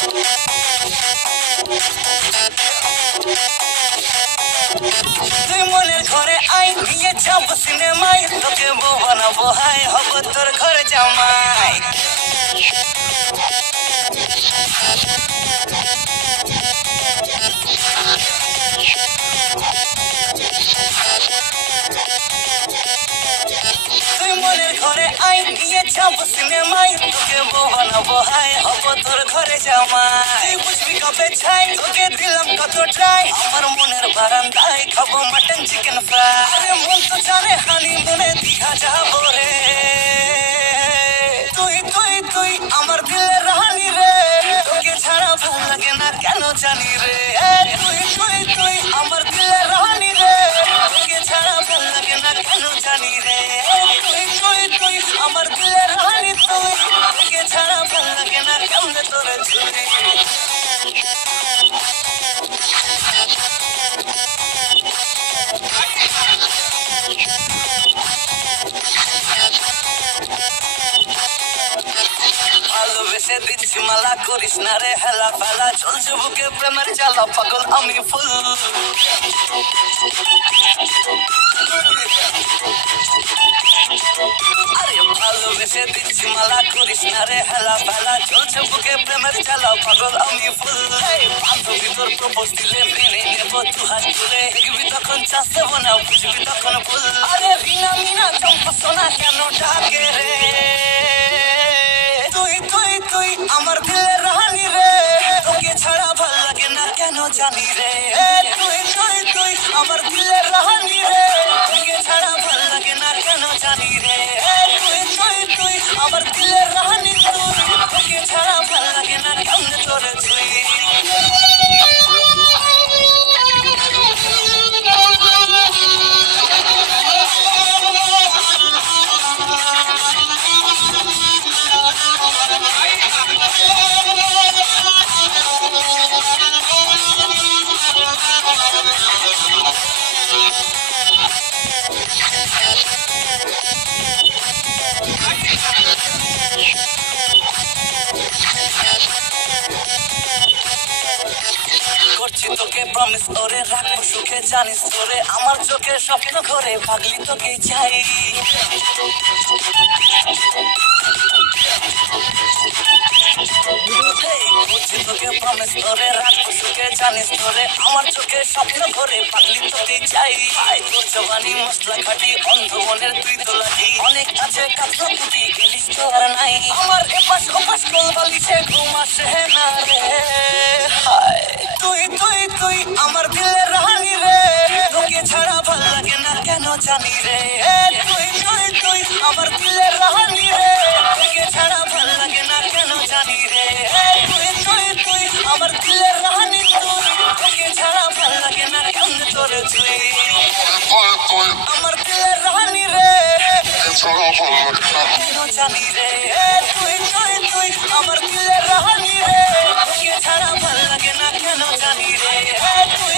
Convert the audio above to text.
তুই মনের ঘরে আই নিয়ে যাব সিনেমায়, তোকে বউ বানাবো হাই, হব তোর ঘরে জামাই। তুই মনের ঘরে আই নিয়ে যাব সিনেমায়, তোকে বউ বানাবো হাই, হব তোর ঘরে জামাই। তুই বুঝবি কবে ছাই, তোকে দিলাম কত ট্রাই, আমার মনের বারান্দায় খাবো মাটন চিকেন ফ্রাই। আরে মন তো জানে হানি মনে দীঘা যাবো রে। তুই তুই তুই আমার দিলের রানী রে, তোকে ছাড়া ভাল লাগে না কেন জানি রে। তুই তুই তুই আমার দিলের রানী রে, তোকে ছাড়া ভাল লাগে না কেন জানি রে। তুই তুই তুই আমার দিলের রানী, তুই তোকে ছাড়া ভাল লাগে না কেমনে তোরে ছুরি। ভালোবেসে দিচ্ছি মালা, করিস না রে হেলা ফেলা, চলছে বুকে প্রেমের জ্বালা, পাগল আমি ফুল। আরে ভালোবেসে দিচ্ছি মালা, করিস না রে হেলা ফেলা, চলছে বুকে প্রেমের জ্বালা, পাগল আমি ফুল। বান্ধবী তোর প্রপোজ দিলে মেনে নেবো দু হাত তুলে, দেখবি তখন চাষ দেবো না, বুঝবি তখন ভুল। আরে বিনা মিনা চম্পা সোনা কেন ডাকে রে। তুই তুই তুই আমার দিলের রানী রে, তোকে ছাড়া ভাল লাগে না কেন জানি রে। তুই তুই তুই আমার দিলের রানী রে, তোকে ছাড়া ভাল লাগে না কেন জানি রে। তুই তুই তুই আমার দিলের রানী, তুই তোকে ছাড়া ভাল লাগে না কেমনে তোরে ছুঁই। করছি তোকে প্রমিস করে রাখবো সুখে, জানিস তোরে আমার চোখে স্বপ্ন করে, পাগলি তোকেই চাই। করছি তোকে প্রমিস করে রাখবো সুখে, জানিস তোরে আমার চোখে স্বপ্ন করে, পাগলি তোকেই চাই। তোর জবানি মশলা খাটি, অন্ধ মনের তুই তো লাগি, অনেক আছে কাতলা পুটি, ইলিশ তো আর নাই। আমার এপাশ ওপাশ কোল বালিশে ঘুম আসে না রে। তুই তুই তুই আমার দিলের রানী রে, তোকে ছাড়া ভাল লাগে না কেন জানি রে। তুই তুই তুই আমার দিলের রানী রে, তোকে ছাড়া ভাল লাগে না কেন জানি রে। তুই তুই তুই আমার দিলের রানী, তুই তোকে ছাড়া ভাল লাগে না কেমনে তোরে ছুঁই। আমার দিলের রানী রে, কেন জানি রে। তুই তুই তুই আমার দিলের রানী রে, তোকে ছাড়া ভাল লাগে না কেন জানি রে। তুই